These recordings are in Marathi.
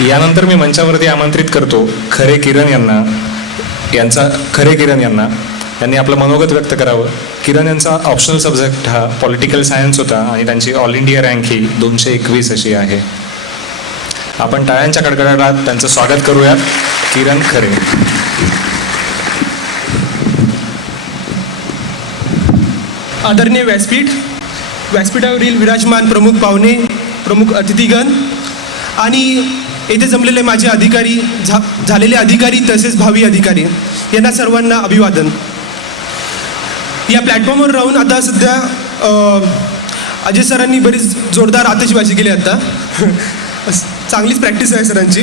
यानंतर मी मंचावरती आमंत्रित करतो खरे किरण यांना यांनी आपलं मनोगत व्यक्त करावं. किरण यांचा ऑप्शनल सब्जेक्ट हा पॉलिटिकल सायन्स होता आणि त्यांची ऑल इंडिया रँक ही 221 अशी आहे. आपण टाळ्यांच्या कडकडाटात त्यांचं स्वागत करूयात. किरण खरे. आदरणीय व्यासपीठावरील विराजमान प्रमुख पाहुणे, प्रमुख अतिथीगण आणि येथे जमलेले माझे अधिकारी, झालेले अधिकारी तसेच भावी अधिकारी यांना सर्वांना अभिवादन. या प्लॅटफॉर्मवर राहून आता सध्या अजय सरांनी बरीच जोरदार आतिषबाजी केली. आता चांगलीच प्रॅक्टिस आहे सरांची.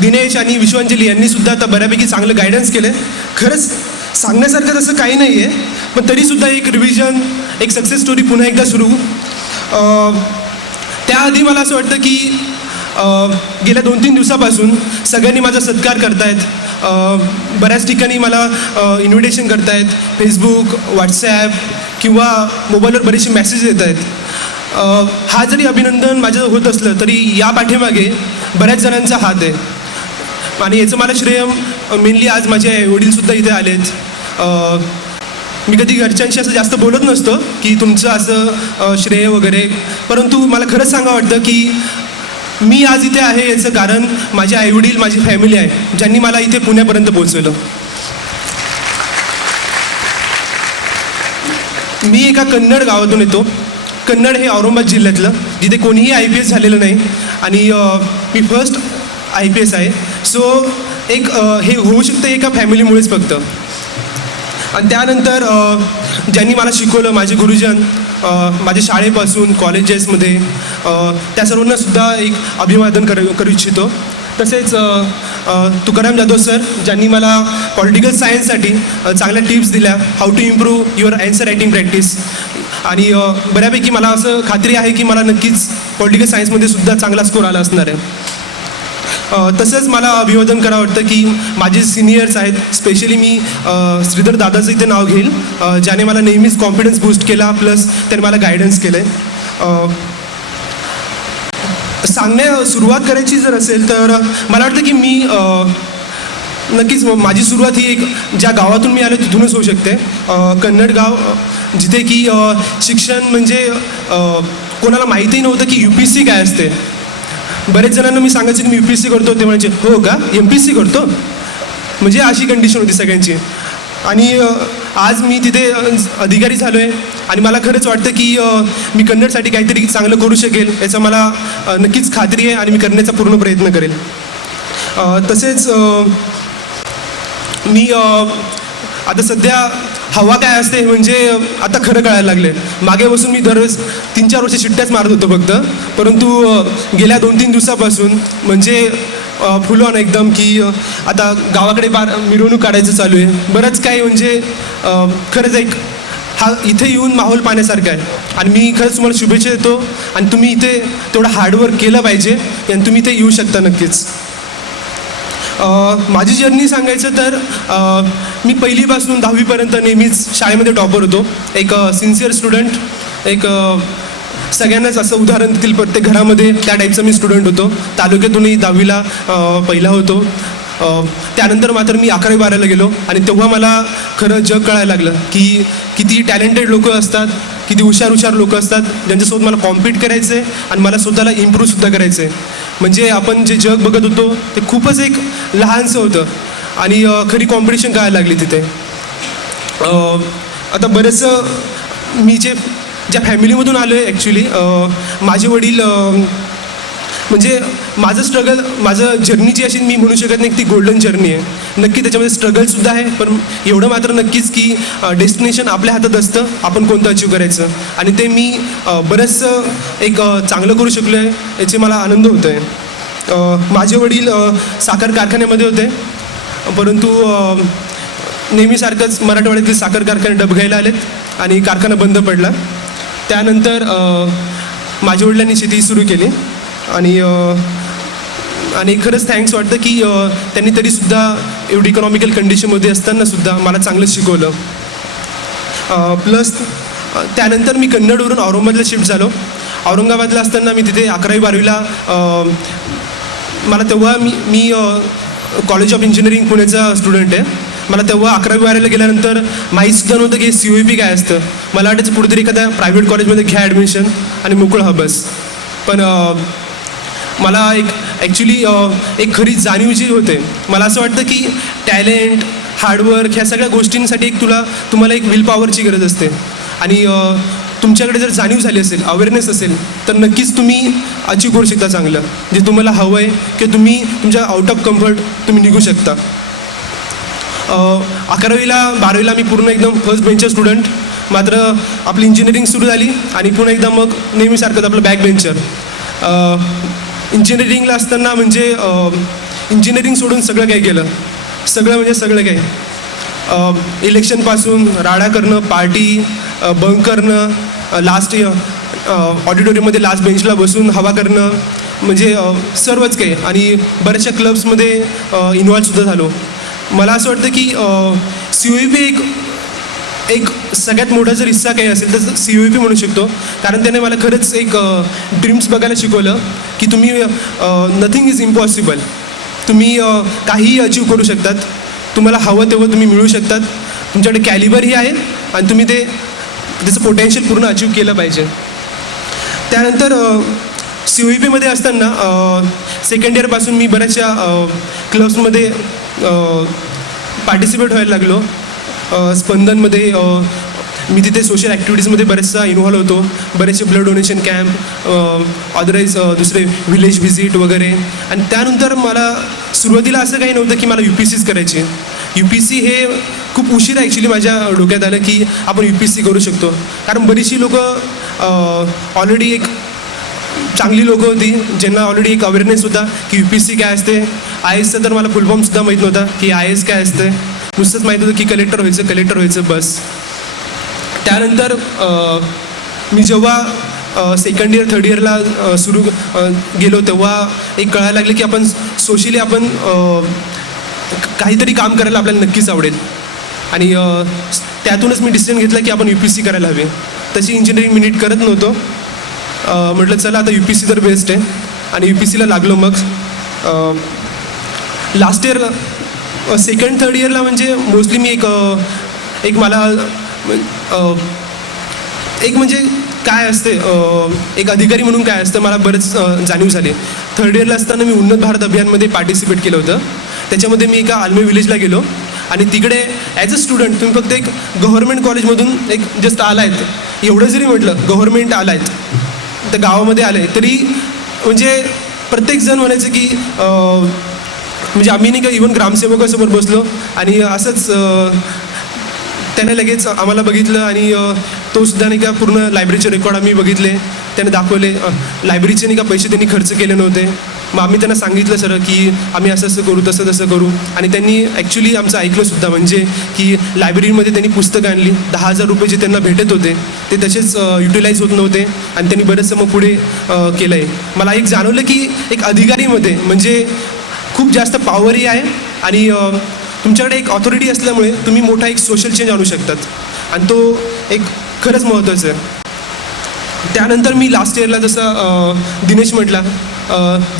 दिनेश आणि विश्वांजली यांनीसुद्धा आता बऱ्यापैकी चांगलं गायडन्स केलं. खरंच सांगण्यासारखं तसं काही नाही आहे, पण तरीसुद्धा एक रिव्हिजन, एक सक्सेस स्टोरी पुन्हा एकदा सुरू. त्याआधी मला असं वाटतं की गेल्या 2-3 दिवसापासून सगळ्यांनी माझा सत्कार करतायत. बऱ्याच ठिकाणी मला इन्व्हिटेशन करतायत, फेसबुक, व्हॉट्सॲप किंवा मोबाईलवर बरेचसे मेसेज येत आहेत. हा जरी अभिनंदन माझं होत असलं तरी या पाठीमागे बऱ्याच जणांचा हात आहे आणि याचं मला श्रेय मेनली आज माझे वडीलसुद्धा इथे आलेत. मी कधी घरच्यांशी असं जास्त बोलत नसतो की तुमचं असं श्रेय वगैरे, परंतु मला खरंच सांगा वाटतं की मी आज इथे आहे याचं कारण माझे आईवडील, माझी फॅमिली आहे, ज्यांनी मला इथे पुण्यापर्यंत पोहोचवलं. मी एका कन्नड गावातून येतो. कन्नड हे औरंगाबाद जिल्ह्यातलं, जिथे कोणीही IPS झालेलं नाही आणि मी फर्स्ट IPS आहे. सो एक हे होऊ शकतं एका फॅमिलीमुळेच फक्त. आणि त्यानंतर ज्यांनी मला शिकवलं, माझे गुरुजन, माझ्या शाळेपासून कॉलेजेसमध्ये, त्या सर्वांनासुद्धा एक अभिवादन करू इच्छितो. तसेच तुकाराम जाधव सर, ज्यांनी मला पॉलिटिकल सायन्ससाठी चांगल्या टिप्स दिल्या, how to improve your answer writing practice. आणि बऱ्यापैकी मला असं खात्री आहे की मला नक्कीच पॉलिटिकल सायन्समध्ये सुद्धा चांगला स्कोर आला असणार आहे. तसंच मला अभिवादन करावं वाटतं की माझे सिनियर्स आहेत. स्पेशली मी श्रीधर दादाचं इथे नाव घेईल, ज्याने मला नेहमीच कॉन्फिडन्स बूस्ट केला, प्लस त्याने मला गायडन्स केलं आहे. सुरुवात करायची जर असेल तर मला वाटतं की मी नक्कीच माझी सुरुवात ही एक ज्या गावातून मी आलो तिथूनच होऊ शकते. कन्नड गाव, जिथे की शिक्षण म्हणजे कोणाला माहितीही नव्हतं की UPSC काय असते. बरेच जणांना मी सांगायचं की मी UPSC करतो, ते म्हणायचे हो का, MPSC करतो, म्हणजे अशी कंडिशन होती सगळ्यांची. आणि आज मी तिथे अधिकारी झालो आहे आणि मला खरंच वाटतं की मी कन्नडसाठी काहीतरी चांगलं करू शकेल याचं मला नक्कीच खात्री आहे आणि मी करण्याचा पूर्ण प्रयत्न करेल. तसेच मी आता सध्या हवा काय असते म्हणजे आता खरं कळायला लागले. मागे बसून मी दररोज 3-4 वर्ष शिट्ट्याच मारत होतो फक्त, परंतु गेल्या 2-3 दिवसापासून म्हणजे फुल ऑन एकदम की आता गावाकडे मिरवणूक काढायचं चालू आहे. बरंच काही म्हणजे खरंच एक हा इथे येऊन माहोल पाहण्यासारखा आहे आणि मी खरंच तुम्हाला शुभेच्छा देतो. आणि तुम्ही इथे तेवढं हार्डवर्क केलं पाहिजे आणि तुम्ही इथे येऊ शकता नक्कीच. माझी जर्नी सांगायचं तर मी पहिलीपासून 10वीपर्यंत नेहमीच शाळेमध्ये टॉपर होतो. एक सिन्सिअर स्टुडंट, एक सगळ्यांनाच असं उदाहरण देतील प्रत्येक घरामध्ये त्या टाईपचा मी स्टुडंट होतो. तालुक्यातूनही 10वीला पहिला होतो. त्यानंतर मात्र मी 11वी-12वीला गेलो आणि तेव्हा मला खरं जग कळायला लागलं की किती टॅलेंटेड लोक असतात, किती हुशार लोक असतात, ज्यांच्यासोबत मला कॉम्पीट करायचं आहे आणि मला स्वतःला इम्प्रूव्हसुद्धा करायचं आहे. म्हणजे आपण जे जग बघत होतो ते खूपच एक लहानसं होतं आणि खरी कॉम्पिटिशन कळायला लागली तिथे. आता बरंचसं मी ज्या फॅमिलीमधून आलो आहे ॲक्च्युली, माझे वडील म्हणजे माझं स्ट्रगल, माझं जर्नी जी अशी मी म्हणू शकत नाही की ती गोल्डन जर्नी आहे. नक्की त्याच्यामध्ये स्ट्रगलसुद्धा आहे, पण एवढं मात्र नक्कीच की डेस्टिनेशन आपल्या हातात असतं, आपण कोणतं अचीव करायचं. आणि ते मी बरंचसं एक चांगलं करू शकलो आहे याचे मला आनंद होतो आहे. माझे वडील साखर कारखान्यामध्ये होते, परंतु नेहमीसारखंच मराठवाड्यातील साखर कारखाने डबघायला आलेत आणि कारखाना बंद पडला. त्यानंतर माझ्या वडिलांनी शेती सुरू केली आणि खरंच थँक्स वाटतं की त्यांनी तरीसुद्धा एवढी इकॉनॉमिकल कंडिशनमध्ये असतानासुद्धा मला चांगलं शिकवलं. प्लस त्यानंतर मी कन्नडवरून औरंगाबादला शिफ्ट झालो औरंगाबादला असताना मी तिथे 11वी-12वीला मला तेव्हा मी कॉलेज ऑफ इंजिनिअरिंग पुण्याचा स्टुडंट आहे. मला तेव्हा 11वी-12वीला गेल्यानंतर माहीतसुद्धा नव्हतं की COEP काय असतं. मला वाटायचं कुठेतरी एखाद्या प्रायव्हेट कॉलेजमध्ये घ्या ॲडमिशन आणि मोकळं हा बस. पण मला ॲक्च्युली एक खरी जाणीव जी होते, मला असं वाटतं की टॅलेंट, हार्डवर्क ह्या सगळ्या गोष्टींसाठी तुम्हाला एक विल पॉवरची गरज असते. आणि तुमच्याकडे जर जाणीव झाली असेल, अवेअरनेस असेल, तर नक्कीच तुम्ही अचीव करू शकता चांगलं जे तुम्हाला हवं आहे, की तुम्ही तुमच्या आउट ऑफ कम्फर्ट तुम्ही निघू शकता. 11वी-12वीला मी पूर्ण एकदम फर्स्ट बेंचर स्टुडंट. मात्र आपली इंजिनिअरिंग सुरू झाली आणि पुन्हा एकदा मग नेहमीसारखंच आपलं बॅक बेंचर. इंजिनिअरिंगला असताना म्हणजे इंजिनिअरिंग सोडून सगळं काही केलं. सगळं म्हणजे सगळं काही. इलेक्शनपासून राडा करणं, पार्टी बंक करणं, लास्ट ऑडिटोरियममध्ये लास्ट बेंचला बसून हवा करणं, म्हणजे सर्वच काही. आणि बऱ्याचशा क्लब्समध्ये इन्व्हॉल्वसुद्धा झालो. मला असं वाटतं की COEP एक सगळ्यात मोठा जर हिस्सा काही असेल तर COEP म्हणू शकतो. कारण त्याने मला खरंच एक ड्रीम्स बघायला शिकवलं की तुम्ही नथिंग इज इम्पॉसिबल. तुम्ही काहीही अचीव करू शकतात. तुम्हाला हवं तेव्हा तुम्ही मिळवू शकतात. तुमच्याकडे कॅलिबरही आहे आणि तुम्ही त्याचं पोटेन्शियल पूर्ण अचीव केलं पाहिजे. त्यानंतर COEPमध्ये असताना सेकंड इयरपासून मी बऱ्याचशा क्लब्समध्ये पार्टिसिपेट व्हायला लागलो. स्पंदनमध्ये मी तिथे सोशल ॲक्टिव्हिटीजमध्ये बरेचसा इन्व्हॉल्व होतो. बरेचसे ब्लड डोनेशन कॅम्प, अदरवाईज दुसरे व्हिलेज व्हिजिट वगैरे. आणि त्यानंतर मला सुरुवातीला असं काही नव्हतं की मला UPSCच करायची. UPSC हे खूप उशीर ॲक्च्युली माझ्या डोक्यात आलं की आपण UPSC करू शकतो. कारण बरीचशी लोकं ऑलरेडी एक चांगली लोकं होती ज्यांना ऑलरेडी एक अवेअरनेस होता की UPSC काय असते. IASचं तर मला फुलफॉर्मसुद्धा माहीत नव्हता की IAS काय असते. नुसतंच माहीत होतं की कलेक्टर व्हायचं बस. त्यानंतर मी जेव्हा सेकंड इयर थर्ड इयरला गेलो तेव्हा एक कळायला लागलं की आपण सोशली काहीतरी काम करायला आपल्याला नक्कीच आवडेल. आणि त्यातूनच मी डिसिजन घेतला की आपण UPSC करायला हवे. तशी इंजिनिअरिंग मी नीट करत नव्हतो. म्हटलं चला आता UPSC तर बेस्ट आहे आणि UPSCला लागलो. मग लास्ट इयर सेकंड थर्ड इयरला म्हणजे मोस्टली मी एक मला एक म्हणजे काय असते एक अधिकारी म्हणून काय असतं मला बरेच जाणीव झाली. थर्ड इयरला असताना मी उन्नत भारत अभियानमध्ये पार्टिसिपेट केलं होतं. त्याच्यामध्ये मी एका आलमे विलेजला गेलो आणि तिकडे ॲज अ स्टुडंट तुम्ही फक्त एक गव्हर्मेंट कॉलेजमधून एक जस्ट आला आहेत, एवढं जरी म्हटलं गव्हर्मेंट आला आहेत, त्या गावामध्ये आलं आहे तरी म्हणजे प्रत्येकजण म्हणायचं की म्हणजे आम्ही नाही का इव्हन ग्रामसेवकासमोर बसलो आणि असंच त्याने लगेच आम्हाला बघितलं आणि तो सुद्धा नाही का पूर्ण लायब्ररीचे रेकॉर्ड आम्ही बघितले, त्याने दाखवले. लायब्ररीचे नाही का पैसे त्यांनी खर्च केले नव्हते. मग आम्ही त्यांना सांगितलं सर की आम्ही असं करू तसं करू. आणि त्यांनी ॲक्च्युली आमचं ऐकलंसुद्धा. म्हणजे की लायब्ररीमध्ये त्यांनी पुस्तकं आणली. 10,000 रुपये जे त्यांना भेटत होते ते तसेच युटिलाइज होत नव्हते आणि त्यांनी बरंचसं मग पुढे केलं आहे. मला एक जाणवलं की एक अधिकारीमध्ये म्हणजे खूप जास्त पॉवरही आहे आणि तुमच्याकडे एक ऑथॉरिटी असल्यामुळे तुम्ही मोठा एक सोशल चेंज आणू शकतात आणि तो एक खरंच महत्त्वाचं आहे. त्यानंतर मी लास्ट इयरला जसं दिनेश म्हटला,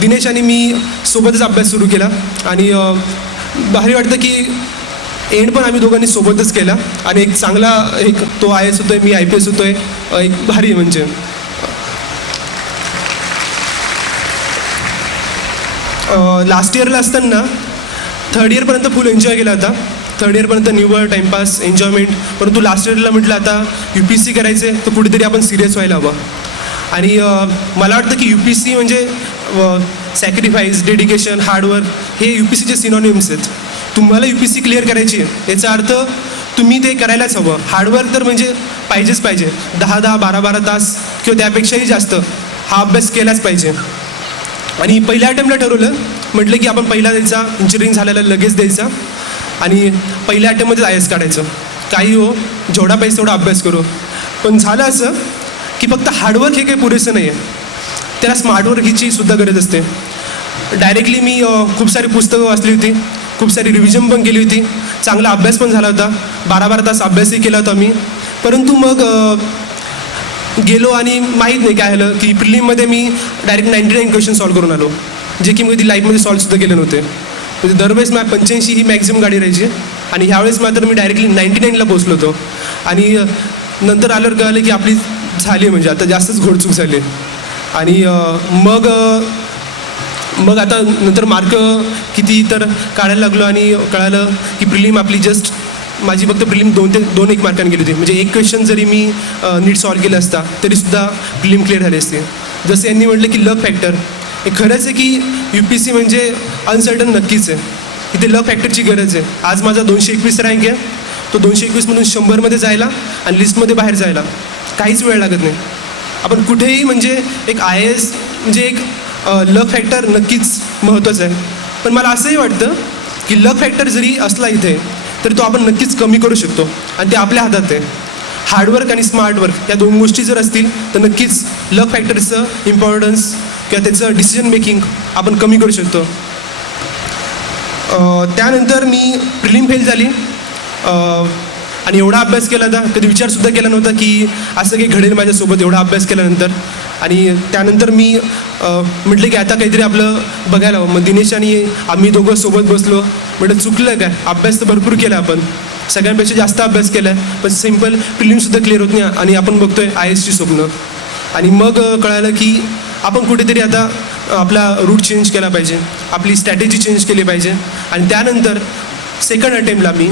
दिनेश आणि मी सोबतच अभ्यास सुरू केला आणि भारी वाटतं की एंड पण आम्ही दोघांनी सोबतच केला आणि एक चांगला एक तो IAS होतो आहे, मी IPS होतो आहे. एक भारी म्हणजे लास्ट इयरला असताना थर्ड इयरपर्यंत फुल एन्जॉय केला होता. थर्ड इयरपर्यंत निव्वळ टाईमपास एन्जॉयमेंट. परंतु लास्ट इयरला म्हटलं आता UPSC करायचे तर कुठेतरी आपण सिरियस व्हायला हवं. आणि मला वाटतं की UPSC म्हणजे सॅक्रिफाईस, डेडिकेशन, हार्डवर्क हे UPSCचे सिनॉनिम्स आहेत. तुम्हाला UPSC क्लिअर करायची आहे याचा अर्थ तुम्ही ते करायलाच हवं. हार्डवर्क तर म्हणजे पाहिजेच पाहिजे. 10-10, 12-12 तास किंवा त्यापेक्षाही जास्त हा अभ्यास केलाच पाहिजे. आणि पहिल्या अटेम्प्टला ठरवलं, म्हटलं की आपण पहिला द्यायचा, इंजिनिअरिंग झालेला लगेच द्यायचा आणि पहिल्या अटेम्प्टमध्येच IAS काढायचं. काही हो, जेवढा पाहिजे तेवढा अभ्यास करू. पण झालं असं की फक्त हार्डवर्क हे काही पुरेसं नाही आहे, त्याला स्मार्टवर्क हिची सुद्धा गरज असते. डायरेक्टली मी खूप सारी पुस्तकं वाचली होती, खूप सारी रिव्हिजन पण केली होती, चांगला अभ्यास पण झाला होता. 12-12 तास अभ्यासही केला होता मी. परंतु मग गेलो आणि माहीत नाही काय झालं की प्रिलिममध्ये मी डायरेक्ट 99 क्वेश्चन सॉल्व्ह करून आलो, जे की मी कधी लाईफमध्ये सॉल्व्हसुद्धा केले नव्हते. म्हणजे दरवेळेस माझ्या 85 ही मॅक्झिमम गाडी राहायची आणि ह्यावेळेस मात्र मी डायरेक्टली 99ला पोचलो होतो. आणि नंतर आल्यावर कळलं की आपली झाली म्हणजे आता जास्तच घोडचूक झाली. आणि मग आता नंतर मार्क किती तर काढायला लागलो आणि कळालं की प्रिलिम आपली जस्ट माझी फक्त प्रिलिम 2-1 मार्कांनी गेली होती. म्हणजे एक क्वेश्चन जरी मी नीट सॉल्व्ह केलं असता तरीसुद्धा प्रिलिम क्लिअर झाली असते. जसं यांनी म्हटलं की लक फॅक्टर, हे खरंच आहे की UPSC म्हणजे अनसर्टन नक्कीच आहे. इथे लक फॅक्टरची गरज आहे. आज माझा 221 रँक आहे, तो 221मधून 100मध्ये जायला आणि लिस्टमध्ये बाहेर जायला काहीच वेळ लागत नाही. आपण कुठेही म्हणजे एक IAS म्हणजे एक लक फॅक्टर नक्कीच महत्त्वाचं आहे. पण मला असंही वाटतं की लक फॅक्टर जरी असला इथे तर तो आपण नक्कीच कमी करू शकतो आणि ते आपल्या हातात आहे. हार्डवर्क आणि स्मार्टवर्क या 2 गोष्टी जर असतील तर नक्कीच लक फॅक्टरचं इम्पॉर्टन्स किंवा त्याचं डिसिजन मेकिंग आपण कमी करू शकतो. त्यानंतर मी प्रिलिम फेल झाली आणि एवढा अभ्यास केला होता, कधी विचारसुद्धा केला नव्हता की असं काही घडेल माझ्यासोबत एवढा अभ्यास केल्यानंतर. आणि त्यानंतर मी म्हटलं की आता काहीतरी आपलं बघायला हवं. मग दिनेश आणि आम्ही दोघं सोबत बसलो, म्हटलं चुकलं काय, अभ्यास तर भरपूर केला आपण, सगळ्यांपेक्षा जास्त अभ्यास केला आहे, पण सिम्पल प्रिलिमसुद्धा क्लिअर होत नाही आणि आपण बघतोय IASची स्वप्न. आणि मग कळालं की आपण कुठेतरी आता आपला रूट चेंज केला पाहिजे, आपली स्ट्रॅटेजी चेंज केली पाहिजे. आणि त्यानंतर सेकंड अटेम्प्टला मी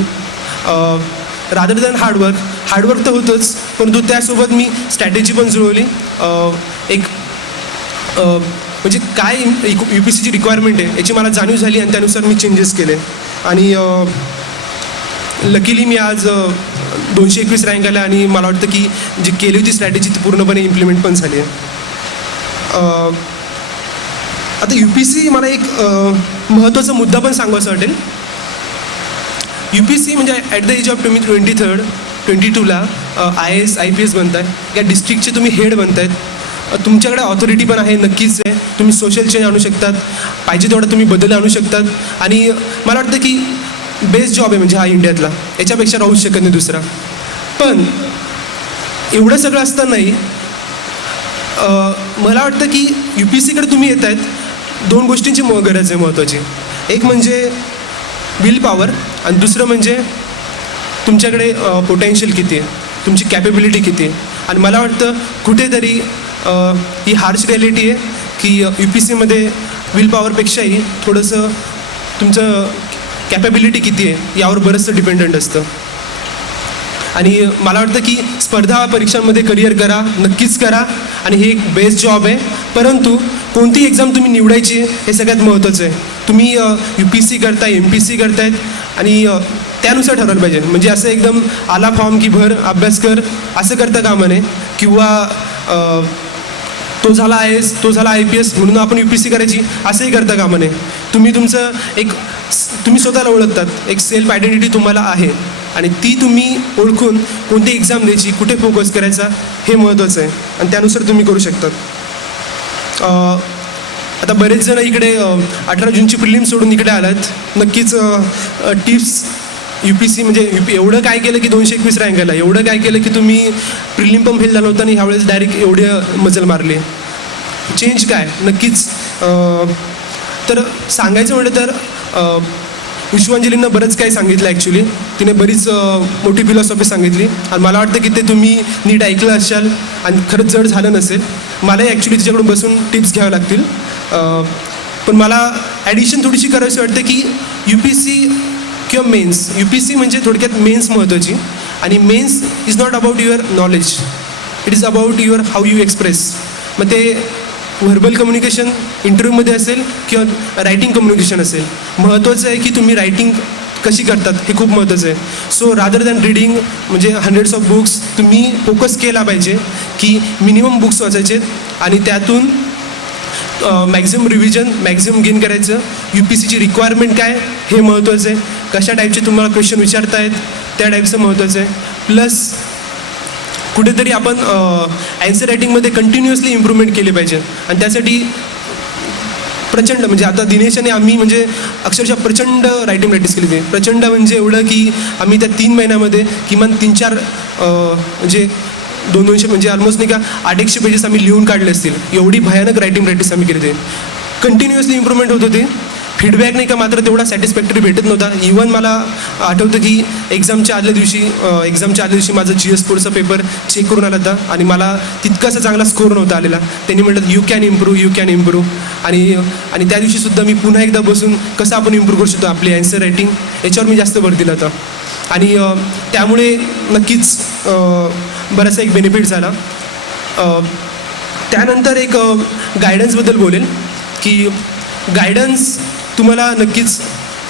रादर दॅन हार्डवर्क तर होतंच, परंतु त्यासोबत मी स्ट्रॅटेजी पण जुळवली. एक म्हणजे काय UPSCची रिक्वायरमेंट आहे याची मला जाणीव झाली आणि त्यानुसार मी चेंजेस केले. आणि लकीली मी आज 221 रँक आला आणि मला वाटतं की जी केली होती स्ट्रॅटेजी ती पूर्णपणे इम्प्लिमेंट पण झाली आहे. आता UPSC मला एक महत्त्वाचा मुद्दा पण सांगायचा वाटेल. UPSC म्हणजे ॲट द एज ऑफ 22ला IAS IPS बनताय, या डिस्ट्रिक्टचे तुम्ही हेड बनतायत, तुमच्याकडे ऑथॉरिटी पण आहे नक्कीच आहे, तुम्ही सोशल चेंज आणू शकतात, पाहिजे तेवढा तुम्ही बदल आणू शकतात. आणि मला वाटतं की बेस्ट जॉब आहे म्हणजे हा इंडियातला, याच्यापेक्षा राहूच शकत नाही दुसरा. पण एवढं सगळं असतानाही मला वाटतं की UPSCकडे तुम्ही येत आहेत 2 गोष्टींची गरज आहे महत्त्वाची. एक म्हणजे विल पॉवर आणि दुसरं म्हणजे तुमच्याकडे पोटेन्शियल किती आहे, तुमची कॅपेबिलिटी किती आहे. आणि मला वाटतं कुठेतरी ही हार्श रिॲलिटी आहे की UPSCमध्ये विल पॉवरपेक्षाही थोडंसं तुमचं कॅपेबिलिटी किती आहे यावर बरंचसं डिपेंडंट असतं. आणि मला वाटतं की स्पर्धा परीक्षांमध्ये करिअर करा, नक्कीच करा, आणि हे एक बेस्ट जॉब आहे. परंतु कोणती एक्झाम तुम्ही निवडायची हे सगळ्यात महत्त्वाचं आहे. तुम्ही UPSC करताय, MPSC करतायत आणि त्यानुसार ठरवलं पाहिजे. म्हणजे असं एकदम आला फॉर्म की भर अभ्यास कर असं करता कामा नये, किंवा तो झाला IAS तो झाला IPS म्हणून आपण UPSC करायची असंही करता कामा नये. तुम्ही तुमचं तुम्ही स्वतःला ओळखतात, एक सेल्फ आयडेंटिटी तुम्हाला आहे आणि ती तुम्ही ओळखून कोणती एक्झाम द्यायची, कुठे फोकस करायचा हे महत्त्वाचं आहे आणि त्यानुसार तुम्ही करू शकतात. आता बरेच जण इकडे 18 जूनची प्रिलिम सोडून इकडे आलात. नक्कीच टिप्स UPSC म्हणजे एवढं काय केलं की 221 रँक आला, एवढं काय केलं की तुम्ही प्रिलिम पण फेल झालं होतं आणि ह्यावेळेस डायरेक्ट एवढे मजल मारले. चेंज काय नक्कीच तर सांगायचं म्हटलं तर विश्वांजलीनं बरंच काही सांगितलं. ॲक्च्युली तिने बरीच मोठी फिलॉसॉफी सांगितली आणि मला वाटतं की ते तुम्ही नीट ऐकलं असाल आणि खरंच जड झालं नसेल. मलाही ॲक्च्युली तिच्याकडून बसून टिप्स घ्याव्या लागतील. पण मला ॲडिशन थोडीशी करावीशी वाटते की UPSC किंवा मेन्स, UPSC म्हणजे थोडक्यात मेन्स महत्त्वाची, आणि mains is not about your knowledge, it is about your how you express. मग ते व्हर्बल कम्युनिकेशन इंटरव्ह्यूमध्ये असेल किंवा रायटिंग कम्युनिकेशन असेल, महत्त्वाचं आहे की तुम्ही रायटिंग कशी करतात हे खूप महत्त्वाचं आहे. सो रादर दॅन रीडिंग म्हणजे हंड्रेड्स ऑफ बुक्स, तुम्ही फोकस केला पाहिजे की मिनिमम बुक्स वाचायचे आणि त्यातून मॅक्झिमम रिव्हिजन, मॅक्झिमम गेन करायचं. UPSCची रिक्वायरमेंट काय हे महत्त्वाचं आहे, कशा टाईपचे तुम्हाला क्वेश्चन विचारतायत त्या टाईपचं महत्त्वाचं आहे. प्लस कुठेतरी आपण ॲन्सर रायटिंगमध्ये कंटिन्युअसली इम्प्रूव्हमेंट केली पाहिजे आणि त्यासाठी प्रचंड म्हणजे आता दिनेश आणि आम्ही म्हणजे अक्षरशः प्रचंड रायटिंग प्रॅक्टिस केली होती. प्रचंड म्हणजे एवढं की आम्ही त्या 3 महिन्यामध्ये किमान 3-4 म्हणजे 200 म्हणजे ऑलमोस्ट नाही का 800 पेजेस आम्ही लिहून काढले असतील. एवढी भयानक रायटिंग प्रॅक्टिस आम्ही केली. ते कंटिन्युअसली इम्प्रूव्हमेंट होत होते. फीडबॅक नाही का मात्र तेवढा सॅटिस्फॅक्टरी भेटत नव्हता. इवन मला आठवतं की एक्झामच्या आदल्या दिवशी माझा GS कोडचा पेपर चेक करून आला होता आणि मला तितकासा चांगला स्कोर नव्हता आलेला. त्यांनी म्हटलं यू कॅन इम्प्रूव्ह आणि त्या दिवशीसुद्धा मी पुन्हा एकदा बसून कसं आपण इम्प्रूव्ह करू शकतो आपली ॲन्सर रायटिंग याच्यावर मी जास्त भर दिला होता. आणि त्यामुळे नक्कीच बराचसा एक बेनिफिट झाला. त्यानंतर एक गायडन्सबद्दल बोलेल की गायडन्स तुम्हाला नक्कीच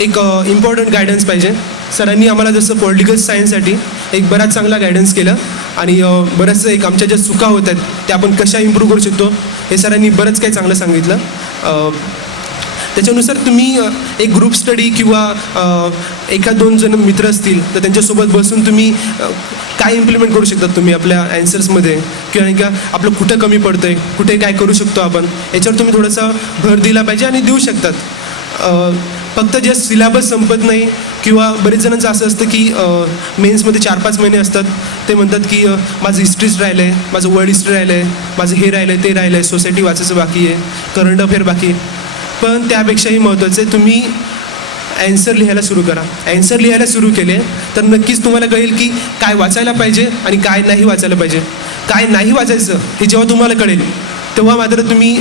एक इम्पॉर्टंट गायडन्स पाहिजे. सरांनी आम्हाला जसं पॉलिटिकल सायन्ससाठी एक बराच चांगला गायडन्स केलं आणि बरंचसं एक आमच्या ज्या चुका होत आहेत त्या आपण कशा इम्प्रूव्ह करू शकतो हे सरांनी बरंच काही चांगलं सांगितलं. त्याच्यानुसार तुम्ही एक ग्रुप स्टडी किंवा एखाद 2 जण मित्र असतील तर त्यांच्यासोबत बसून तुम्ही काय इम्प्लिमेंट करू शकतात तुम्ही आपल्या ॲन्सर्समध्ये किंवा नाही का आपलं कुठं कमी पडतं आहे, कुठे काय करू शकतो आपण याच्यावर तुम्ही थोडासा भर दिला पाहिजे आणि देऊ शकतात. फक्त जे सिलेबस संपत नाही किंवा बरेच जणांचं असं असतं की मेन्समध्ये 4-5 महिने असतात. ते म्हणतात की माझं हिस्ट्रीच राहिलं आहे, माझं वर्ल्ड हिस्ट्री राहिलं आहे, माझं हे राहिलं आहे, ते राहिलं आहे, सोसायटी वाचायचं बाकी आहे, करंट अफेअर बाकी आहे. पण त्यापेक्षाही महत्त्वाचं आहे तुम्ही ॲन्सर लिहायला सुरू करा. ॲन्सर लिहायला सुरू केले तर नक्कीच तुम्हाला कळेल की काय वाचायला पाहिजे आणि काय नाही वाचायला पाहिजे. काय नाही वाचायचं हे जेव्हा तुम्हाला कळेल तेव्हा मात्र तुम्ही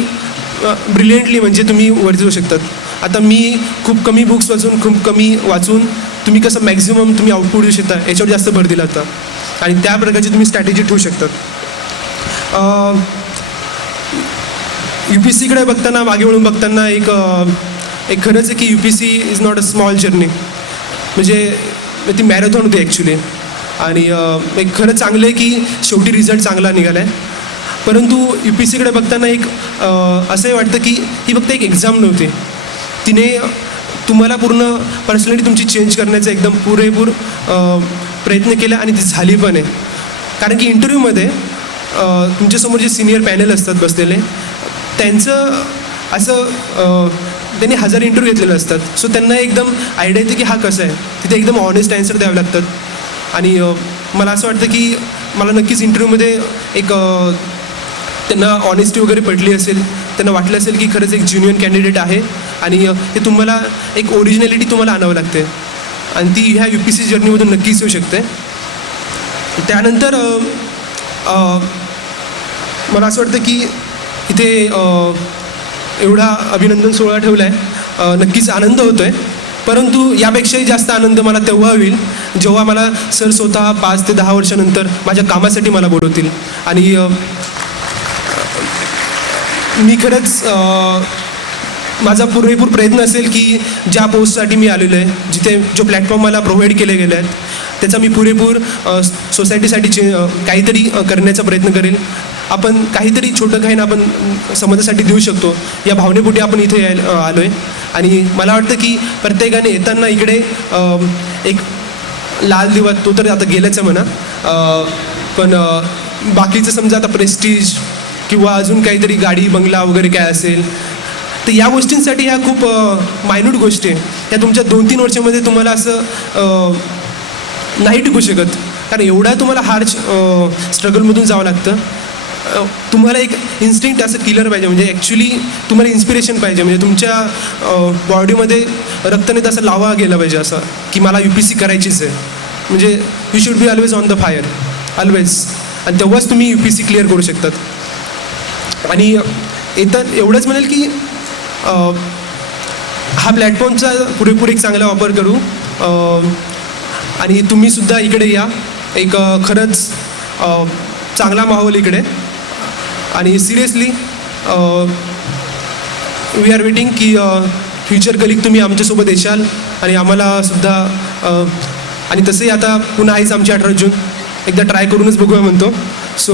ब्रिलियंटली म्हणजे तुम्ही वर जाऊ शकतात. आता मी खूप कमी बुक्स वाचून तुम्ही कसं मॅक्झिमम तुम्ही आउटपुट देऊ शकता याच्यावर जास्त भर दिला होता आणि त्या प्रकारची तुम्ही स्ट्रॅटेजी ठेवू शकतात. UPSCकडे बघताना मागे वळून बघताना एक खरंच आहे की UPSC is not a small journey. म्हणजे ती मॅरेथॉन होती ॲक्च्युली आणि एक खरं चांगलं आहे की शेवटी रिझल्ट चांगला निघाला आहे. परंतु UPSCकडे बघताना एक असंही वाटतं की ही फक्त एक एक्झाम नव्हती. तिने तुम्हाला पूर्ण पर्सनॅलिटी तुमची चेंज करण्याचा एकदम पुरेपूर प्रयत्न केला आणि ती झाली पण आहे. कारण की इंटरव्ह्यूमध्ये तुमच्यासमोर जे सिनियर पॅनल असतात बसलेले त्यांचं असं त्यांनी 1000 इंटरव्ह्यू घेतलेले असतात. सो त्यांना एकदम आयडिया येते की हा कसा आहे. तिथे एकदम ऑनेस्ट ॲन्सर द्यावे लागतात आणि मला असं वाटतं की मला नक्कीच इंटरव्ह्यूमध्ये एक त्यांना ऑनेस्टी वगैरे पडली असेल, त्यांना वाटलं असेल की खरंच एक जेन्युइन कॅन्डिडेट आहे आणि ते तुम्हाला एक ओरिजिनॅलिटी तुम्हाला आणावं लागते आणि ती ह्या UPSC जर्नीमधून नक्कीच येऊ शकते. त्यानंतर मला असं वाटतं की इथे एवढा अभिनंदन सोहळा ठेवला आहे, नक्कीच आनंद होतो आहे. परंतु यापेक्षाही जास्त आनंद मला तेव्हा होईल जेव्हा मला सर स्वतः 5 ते 10 वर्षानंतर माझ्या कामासाठी मला बोलवतील आणि मी खरंच माझा पुरेपूर प्रयत्न असेल की ज्या पोस्टसाठी मी आलेलो आहे, जिथे जो प्लॅटफॉर्म मला प्रोव्हाइड केले गेले आहेत त्याचा मी पुरेपूर सोसायटीसाठी काहीतरी करण्याचा प्रयत्न करेल. आपण काहीतरी छोटं काही आपण समाजासाठी देऊ शकतो या भावनेपोटी आपण इथे आलो आहे आणि मला वाटतं की प्रत्येकाने येताना इकडे एक लाल दिवा तो तर आता गेल्याचं म्हणा, पण बाकीचं समजा आता प्रेस्टीज किंवा अजून काहीतरी गाडी बंगला वगैरे काय असेल तर या गोष्टींसाठी ह्या खूप मायन्यूट गोष्टी आहे. ह्या तुमच्या 2-3 वर्षामध्ये तुम्हाला असं नाही टिकू शकत कारण एवढा तुम्हाला हार्ड स्ट्रगलमधून जावं लागतं. तुम्हाला एक इन्स्टिंक्ट असं किलर पाहिजे म्हणजे ॲक्च्युली तुम्हाला इन्स्पिरेशन पाहिजे म्हणजे तुमच्या बॉडीमध्ये रक्ताने तसं लावा गेला पाहिजे असं की मला UPSC करायचीच आहे. म्हणजे you should be always on the fire always आणि तेव्हाच तुम्ही UPSC क्लिअर करू शकतात. आणि एवढंच म्हणेल की हा प्लॅटफॉर्मचा पुरेपूर एक चांगला वापर करू आणि तुम्हीसुद्धा इकडे या. एक खरंच चांगला माहोल इकडे आणि सिरियसली वी आर वेटिंग की फ्युचर कलिग तुम्ही आमच्यासोबत येशाल आणि आम्हालासुद्धा आणि तसंही आता पुन्हा आहेच आमची 18 जून एकदा ट्राय करूनच बघूया म्हणतो. सो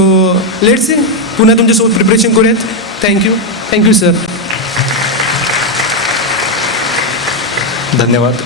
लेट्स सी पुन्हा तुमच्यासोबत प्रिपरेशन करूयात. Thank you sir. धन्यवाद.